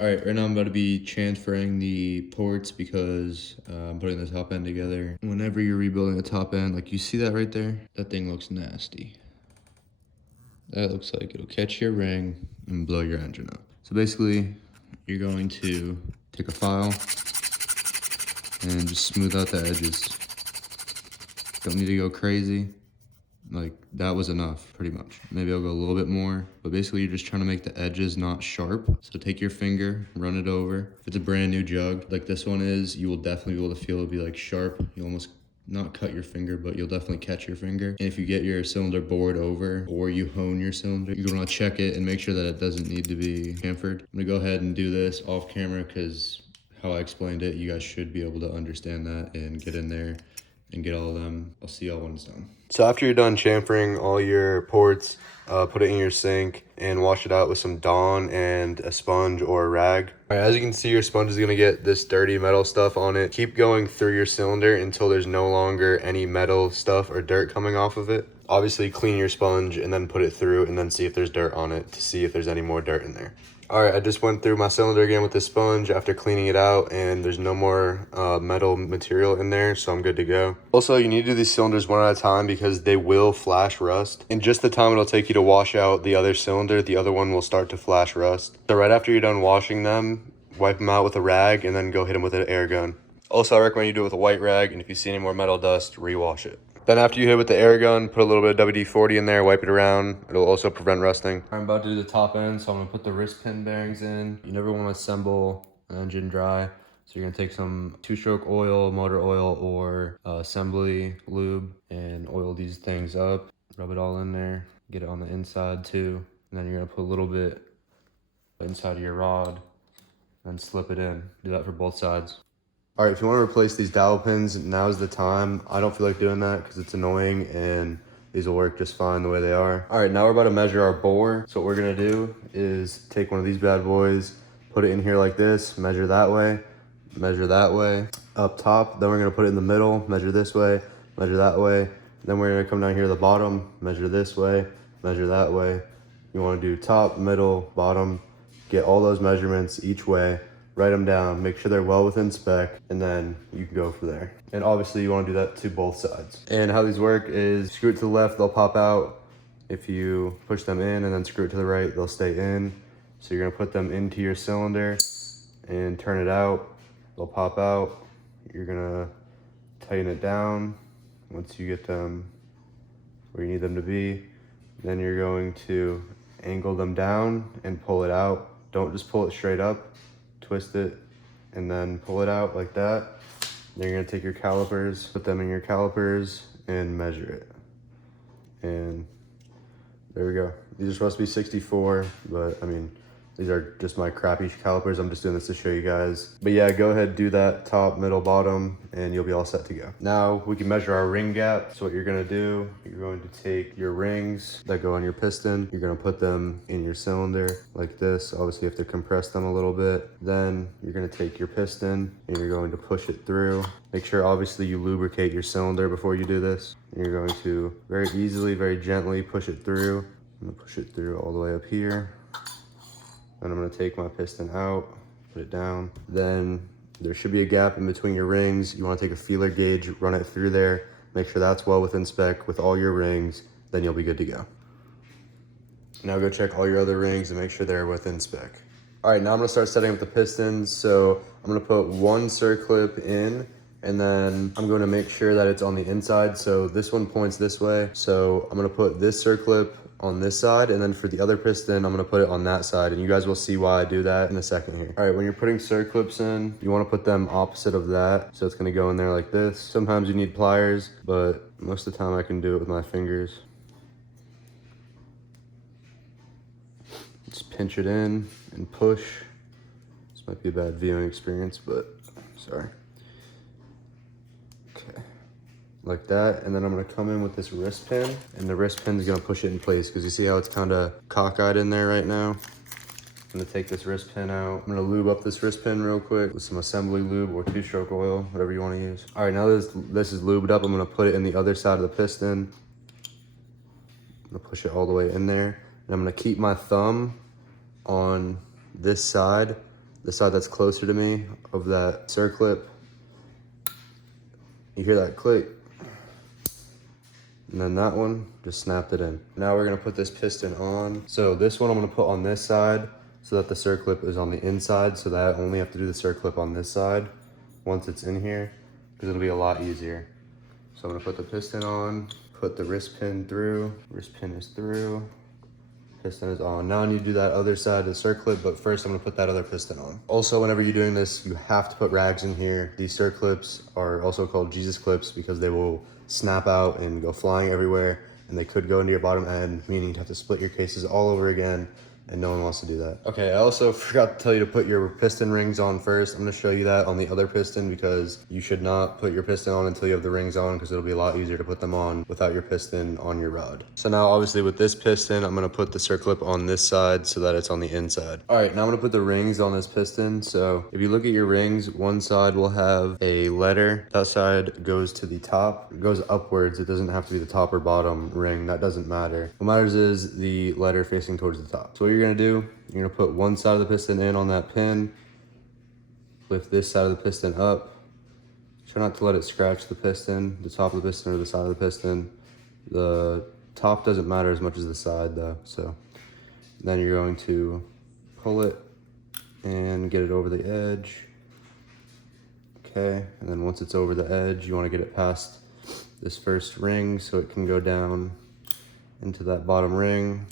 All right, right now I'm about to be chamfering the ports because I'm putting the top end together. Whenever you're rebuilding the top end, like you see that right there, that thing looks nasty. That looks like it'll catch your ring and blow your engine up. So basically, you're going to take a file and just smooth out the edges. Don't need to go crazy. Like, that was enough, pretty much. Maybe I'll go a little bit more, but basically you're just trying to make the edges not sharp. So take your finger, run it over. If it's a brand new jug, like this one is, you will definitely be able to feel it be like sharp. You almost not cut your finger, but you'll definitely catch your finger. And if you get your cylinder bored over or you hone your cylinder, you're gonna check it and make sure that it doesn't need to be chamfered. I'm gonna go ahead and do this off camera because how I explained it, you guys should be able to understand that and get in there and get all of them. I'll see y'all when it's done. So after you're done chamfering all your ports, put it in your sink and wash it out with some Dawn and a sponge or a rag. All right, as you can see, your sponge is gonna get this dirty metal stuff on it. Keep going through your cylinder until there's no longer any metal stuff or dirt coming off of it. Obviously clean your sponge and then put it through and then see if there's dirt on it to see if there's any more dirt in there. All right, I just went through my cylinder again with the sponge after cleaning it out, and there's no more metal material in there, so I'm good to go. Also, you need to do these cylinders one at a time because they will flash rust. In just the time it'll take you to wash out the other cylinder, the other one will start to flash rust. So right after you're done washing them, wipe them out with a rag and then go hit them with an air gun. Also, I recommend you do it with a white rag, and if you see any more metal dust, rewash it. Then after you hit it with the air gun, put a little bit of WD-40 in there, wipe it around. It'll also prevent rusting. I'm about to do the top end, so I'm gonna put the wrist pin bearings in. You never wanna assemble an engine dry. So you're gonna take some two-stroke oil, motor oil, or assembly lube and oil these things up. Rub it all in there, get it on the inside too. And then you're gonna put a little bit inside of your rod and slip it in. Do that for both sides. All right, if you want to replace these dowel pins, now's the time. I don't feel like doing that because it's annoying and these will work just fine the way they are. All right, now we're about to measure our bore. So what we're gonna do is take one of these bad boys, put it in here like this, measure that way, up top. Then we're gonna put it in the middle, measure this way, measure that way. Then we're gonna come down here to the bottom, measure this way, measure that way. You wanna do top, middle, bottom, get all those measurements each way. Write them down, make sure they're well within spec, and then you can go from there. And obviously you wanna do that to both sides. And how these work is screw it to the left, they'll pop out. If you push them in and then screw it to the right, they'll stay in. So you're gonna put them into your cylinder and turn it out. They'll pop out. You're gonna tighten it down once you get them where you need them to be. Then you're going to angle them down and pull it out. Don't just pull it straight up. Twist it and then pull it out like that. Then you're gonna take your calipers, put them in your calipers and measure it. And there we go. These are supposed to be 64, but I mean, these are just my crappy calipers. I'm just doing this to show you guys. But yeah, go ahead, do that top, middle, bottom, and you'll be all set to go. Now we can measure our ring gap. So what you're gonna do, you're going to take your rings that go on your piston. You're gonna put them in your cylinder like this. Obviously you have to compress them a little bit. Then you're gonna take your piston and you're going to push it through. Make sure obviously you lubricate your cylinder before you do this. You're going to very easily, very gently push it through. I'm gonna push it through all the way up here. Then I'm gonna take my piston out, put it down. Then there should be a gap in between your rings. You wanna take a feeler gauge, run it through there, make sure that's well within spec with all your rings, then you'll be good to go. Now go check all your other rings and make sure they're within spec. All right, now I'm gonna start setting up the pistons. So I'm gonna put one circlip in, and then I'm going to make sure that it's on the inside. So this one points this way. So I'm gonna put this circlip on this side, and then for the other piston, I'm gonna put it on that side, and you guys will see why I do that in a second here. All right, when you're putting circlips in, you wanna put them opposite of that. So it's gonna go in there like this. Sometimes you need pliers, but most of the time I can do it with my fingers. Just pinch it in and push. This might be a bad viewing experience, but sorry. Okay. Like that, and then I'm gonna come in with this wrist pin, and the wrist pin is gonna push it in place because you see how it's kind of cockeyed in there right now. I'm gonna take this wrist pin out. I'm gonna lube up this wrist pin real quick with some assembly lube or two-stroke oil, whatever you want to use. All right, now this is lubed up, I'm gonna put it in the other side of the piston. I'm gonna push it all the way in there, and I'm gonna keep my thumb on this side the side that's closer to me of that circlip. You hear that click? And then that one, just snapped it in. Now we're gonna put this piston on. So this one I'm gonna put on this side so that the circlip is on the inside, so that I only have to do the circlip on this side once it's in here, because it'll be a lot easier. So I'm gonna put the piston on, put the wrist pin through, wrist pin is through, piston is on. Now I need to do that other side of the circlip, but first I'm gonna put that other piston on. Also, whenever you're doing this, you have to put rags in here. These circlips are also called Jesus clips because they will snap out and go flying everywhere, and they could go into your bottom end, meaning you have to split your cases all over again, and no one wants to do that. Okay, I also forgot to tell you to put your piston rings on first. I'm gonna show you that on the other piston because you should not put your piston on until you have the rings on, because it'll be a lot easier to put them on without your piston on your rod. So now obviously with this piston, I'm gonna put the circlip on this side so that it's on the inside. All right, now I'm gonna put the rings on this piston. So if you look at your rings, one side will have a letter. That side goes to the top. It goes upwards. It doesn't have to be the top or bottom ring. That doesn't matter. What matters is the letter facing towards the top. So what you're gonna do, you're gonna put one side of the piston in on that pin, lift this side of the piston up, try not to let it scratch the piston, the top of the piston or the side of the piston. The top doesn't matter as much as the side though, so then you're going to pull it and get it over the edge. Okay, and then once it's over the edge, you want to get it past this first ring so it can go down into that bottom ring,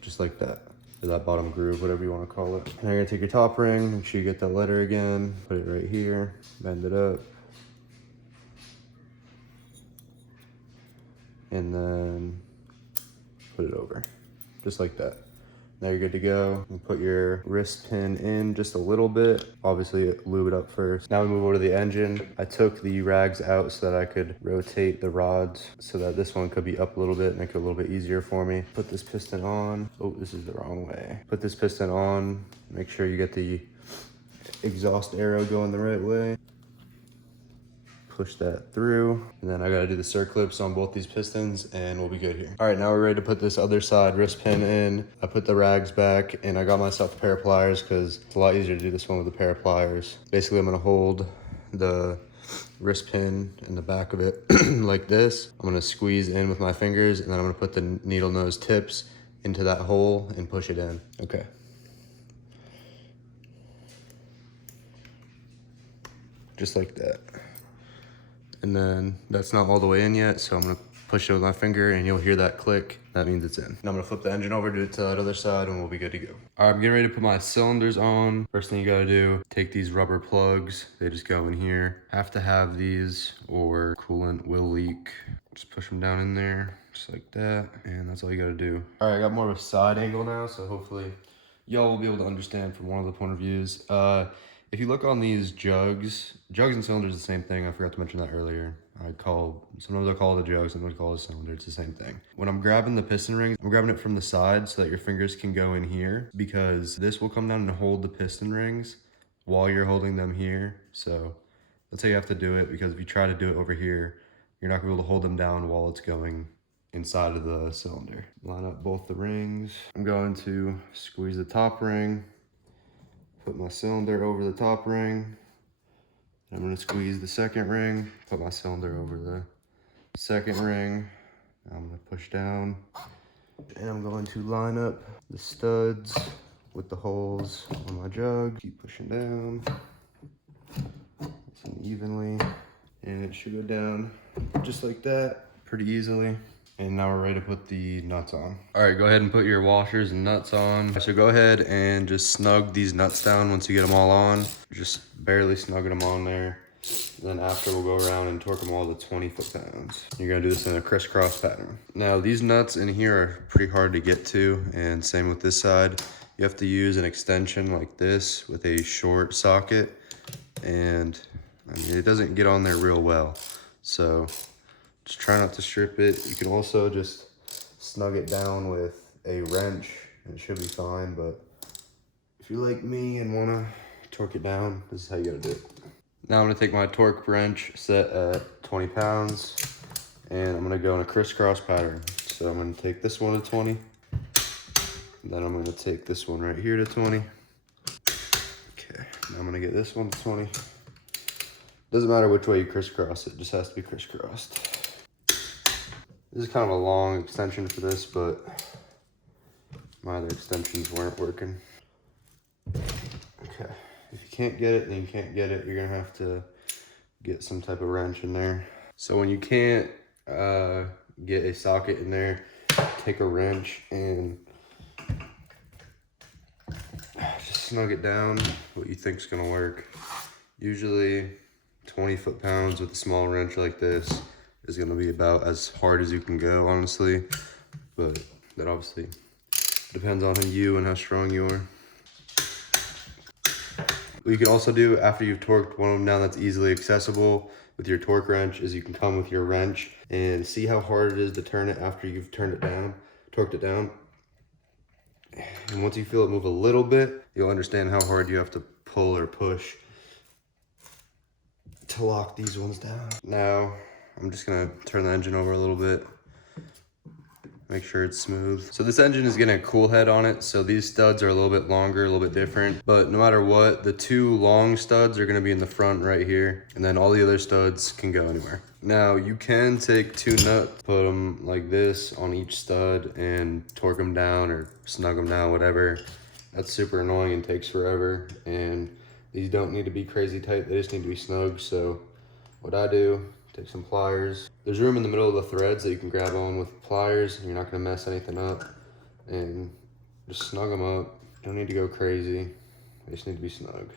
just like that. Or that bottom groove, whatever you want to call it. Now you're gonna take your top ring, make sure you get that letter again, put it right here, bend it up. And then put it over, just like that. Now you're good to go. You put your wrist pin in just a little bit. Obviously lube it up first. Now we move over to the engine. I took the rags out so that I could rotate the rods so that this one could be up a little bit, make it a little bit easier for me. Put this piston on. Oh, this is the wrong way. Put this piston on. Make sure you get the exhaust arrow going the right way. Push that through, and then I gotta do the circlips on both these pistons and we'll be good here. All right, now we're ready to put this other side wrist pin in. I put the rags back and I got myself a pair of pliers because it's a lot easier to do this one with a pair of pliers. Basically, I'm gonna hold the wrist pin in the back of it like this. I'm gonna squeeze in with my fingers, and then I'm gonna put the needle nose tips into that hole and push it in. Okay. Just like that. And then that's not all the way in yet, so I'm gonna push it with my finger and you'll hear that click. That means it's in. Now I'm gonna flip the engine over, do it to that other side, and we'll be good to go. All right, I'm getting ready to put my cylinders on. First thing you gotta do, take these rubber plugs. They just go in here. Have to have these or coolant will leak. Just push them down in there, just like that. And that's all you gotta do. All right, I got more of a side angle now, so hopefully y'all will be able to understand from one of the point of views. If you look on these jugs and cylinders are the same thing. I forgot to mention that earlier. Sometimes I call it a jug, sometimes I call it a cylinder. It's the same thing. When I'm grabbing the piston rings, I'm grabbing it from the side so that your fingers can go in here, because this will come down and hold the piston rings while you're holding them here. So that's how you have to do it, because if you try to do it over here, you're not gonna be able to hold them down while it's going inside of the cylinder. Line up both the rings. I'm going to squeeze the top ring, put my cylinder over the top ring. I'm gonna squeeze the second ring, put my cylinder over the second ring. I'm gonna push down, and I'm going to line up the studs with the holes on my jug. Keep pushing down, nice and evenly, and it should go down just like that, pretty easily. And now we're ready to put the nuts on. All right, go ahead and put your washers and nuts on. So go ahead and just snug these nuts down once you get them all on. Just barely snugging them on there. Then after, we'll go around and torque them all to 20 foot-pounds. You're gonna do this in a crisscross pattern. Now, these nuts in here are pretty hard to get to, and same with this side. You have to use an extension like this with a short socket, and I mean, it doesn't get on there real well. So just try not to strip it. You can also just snug it down with a wrench and it should be fine, but if you're like me and wanna torque it down, this is how you gotta do it. Now I'm gonna take my torque wrench set at 20 pounds and I'm gonna go in a crisscross pattern. So I'm gonna take this one to 20, then I'm gonna take this one right here to 20. Okay. I'm gonna get this one to 20. Doesn't matter which way you crisscross it, just has to be crisscrossed. This is kind of a long extension for this, but my other extensions weren't working. Okay, if you can't get it, then you can't get it. You're gonna have to get some type of wrench in there. So when you can't get a socket in there, take a wrench and just snug it down what you think is gonna work. Usually 20 foot-pounds with a small wrench like this is gonna be about as hard as you can go, honestly. But that obviously depends on you and how strong you are. What you can also do after you've torqued one of them down that's easily accessible with your torque wrench is you can come with your wrench and see how hard it is to turn it after you've turned it down, torqued it down. And once you feel it move a little bit, you'll understand how hard you have to pull or push to lock these ones down. Now, I'm just gonna turn the engine over a little bit. Make sure it's smooth. So this engine is getting a cool head on it, so these studs are a little bit longer, a little bit different. But no matter what, the two long studs are gonna be in the front right here, and then all the other studs can go anywhere. Now, you can take two nuts, put them like this on each stud and torque them down or snug them down, whatever. That's super annoying and takes forever. And these don't need to be crazy tight, they just need to be snug. So what I do, take some pliers. There's room in the middle of the threads that you can grab on with pliers. You're not gonna mess anything up. And just snug them up. You don't need to go crazy. They just need to be snug.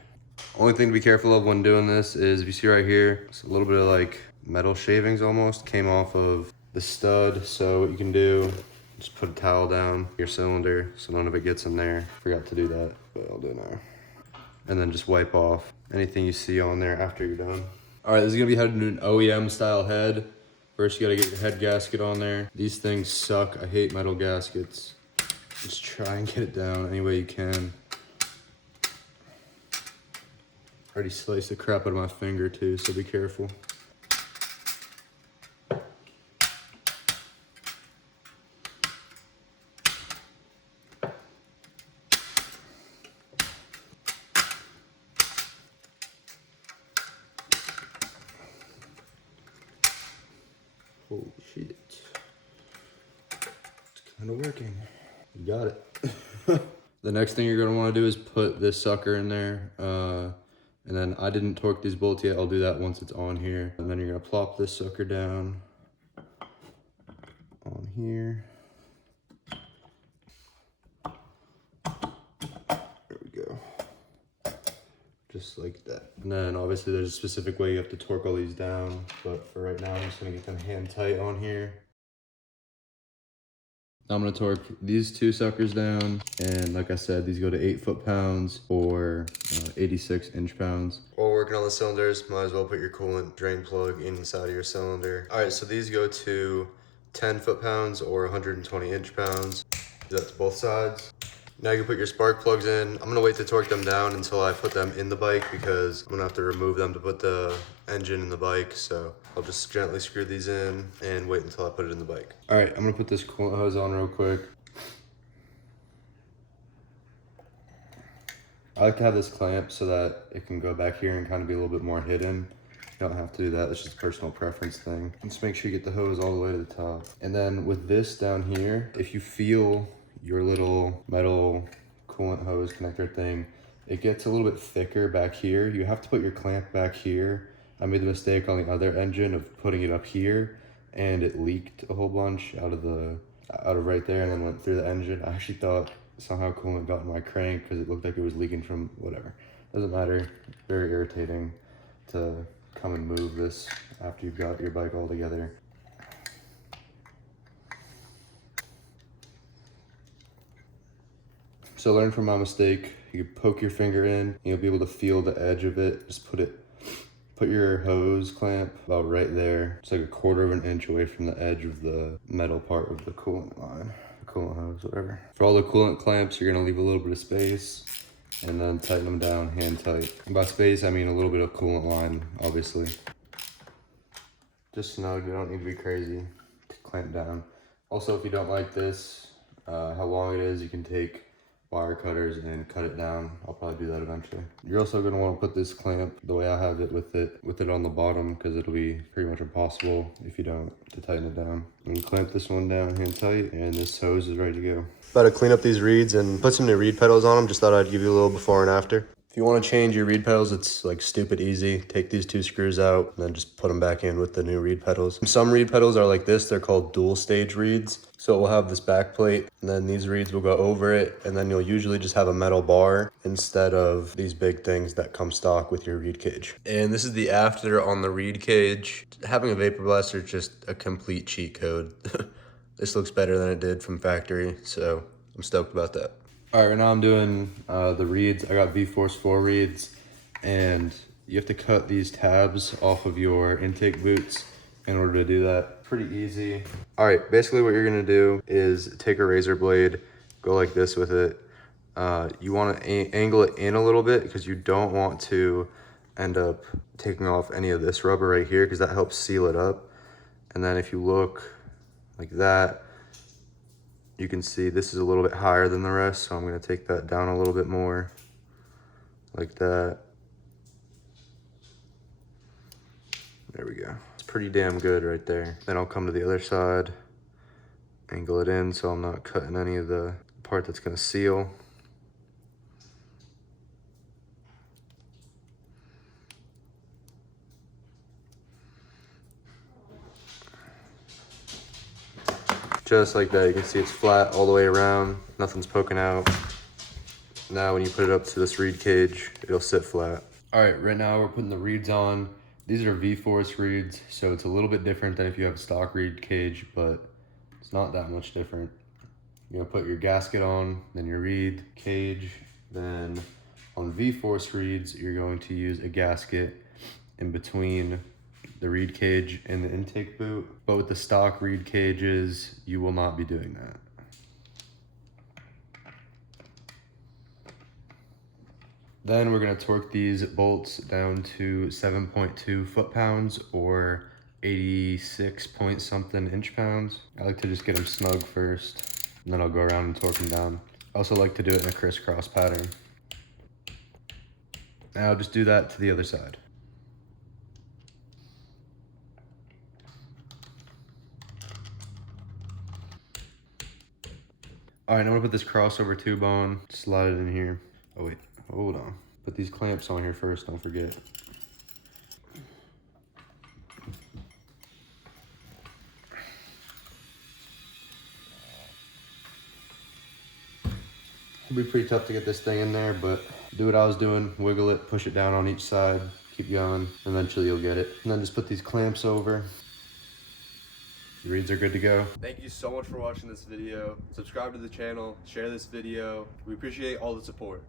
Only thing to be careful of when doing this is, if you see right here, it's a little bit of like metal shavings almost came off of the stud. So what you can do, just put a towel down your cylinder so none of it gets in there. Forgot to do that, but I'll do it now. And then just wipe off anything you see on there after you're done. All right, this is gonna be headed to an OEM style head. First, you gotta get your head gasket on there. These things suck. I hate metal gaskets. Just try and get it down any way you can. Already sliced the crap out of my finger too, so be careful. Holy shit. It's kind of working. You got it. The next thing you're gonna wanna do is put this sucker in there. And then I didn't torque these bolts yet. I'll do that once it's on here. And then you're gonna plop this sucker down on here. There we go. Just like that. And then obviously there's a specific way you have to torque all these down, but for right now, I'm just gonna get them hand tight on here. I'm gonna torque these two suckers down, and like I said, these go to 8 foot-pounds or 86 inch-pounds. While working on the cylinders, might as well put your coolant drain plug inside of your cylinder. All right, so these go to 10 foot-pounds or 120 inch-pounds. Do that to both sides. Now you can put your spark plugs in. I'm gonna wait to torque them down until I put them in the bike because I'm gonna have to remove them to put the engine in the bike. So I'll just gently screw these in and wait until I put it in the bike. All right, I'm gonna put this coolant hose on real quick. I like to have this clamp so that it can go back here and kind of be a little bit more hidden. You don't have to do that, it's just a personal preference thing. Just make sure you get the hose all the way to the top. And then with this down here, if you feel your little metal coolant hose connector thing, it gets a little bit thicker back here. You have to put your clamp back here. I made the mistake on the other engine of putting it up here, and it leaked a whole bunch out of right there and then went through the engine. I actually thought somehow coolant got in my crank because it looked like it was leaking from whatever. Doesn't matter, very irritating to come and move this after you've got your bike all together. So learn from my mistake. You can poke your finger in, and you'll be able to feel the edge of it. Just put your hose clamp about right there. It's like a 1/4 of an inch away from the edge of the metal part of the coolant line, the coolant hose, whatever. For all the coolant clamps, you're gonna leave a little bit of space and then tighten them down hand tight. And by space, I mean a little bit of coolant line, obviously. Just snug, you don't need to be crazy to clamp down. Also, if you don't like this, how long it is, you can take wire cutters and cut it down. I'll probably do that eventually. You're also gonna wanna put this clamp the way I have it with it on the bottom, because it'll be pretty much impossible if you don't to tighten it down. And clamp this one down here tight, and this hose is ready to go. About to clean up these reeds and put some new reed pedals on them. Just thought I'd give you a little before and after. If you want to change your reed pedals, it's like stupid easy. Take these 2 screws out and then just put them back in with the new reed pedals. Some reed pedals are like this. They're called dual stage reeds. So it will have this back plate, and then these reeds will go over it, and then you'll usually just have a metal bar instead of these big things that come stock with your reed cage. And this is the after on the reed cage. Having a vapor blaster is just a complete cheat code. This looks better than it did from factory, so I'm stoked about that. All right, right now I'm doing the reeds. I got V-Force 4 reeds, and you have to cut these tabs off of your intake boots in order to do that. Pretty easy. All right, basically what you're gonna do is take a razor blade, go like this with it. You wanna angle it in a little bit because you don't want to end up taking off any of this rubber right here, because that helps seal it up. And then if you look like that, you can see this is a little bit higher than the rest, so I'm gonna take that down a little bit more, like that. There we go. It's pretty damn good right there. Then I'll come to the other side, angle it in so I'm not cutting any of the part that's gonna seal. Just like that, you can see it's flat all the way around, nothing's poking out. Now when you put it up to this reed cage, it'll sit flat. All right, right now we're putting the reeds on. These are V-Force reeds, so it's a little bit different than if you have a stock reed cage, but it's not that much different. You're gonna put your gasket on, then your reed cage, then on V-Force reeds, you're going to use a gasket in between the reed cage and the intake boot. But with the stock reed cages, you will not be doing that. Then we're gonna torque these bolts down to 7.2 foot-pounds or 86 point something inch-pounds. I like to just get them snug first, and then I'll go around and torque them down. I also like to do it in a crisscross pattern. Now I'll just do that to the other side. All right, now I'm gonna put this crossover tube on, slide it in here. Oh wait, hold on. Put these clamps on here first, don't forget. It'll be pretty tough to get this thing in there, but do what I was doing, wiggle it, push it down on each side, keep going, eventually you'll get it. And then just put these clamps over. The reeds are good to go. Thank you so much for watching this video. Subscribe to the channel, share this video. We appreciate all the support.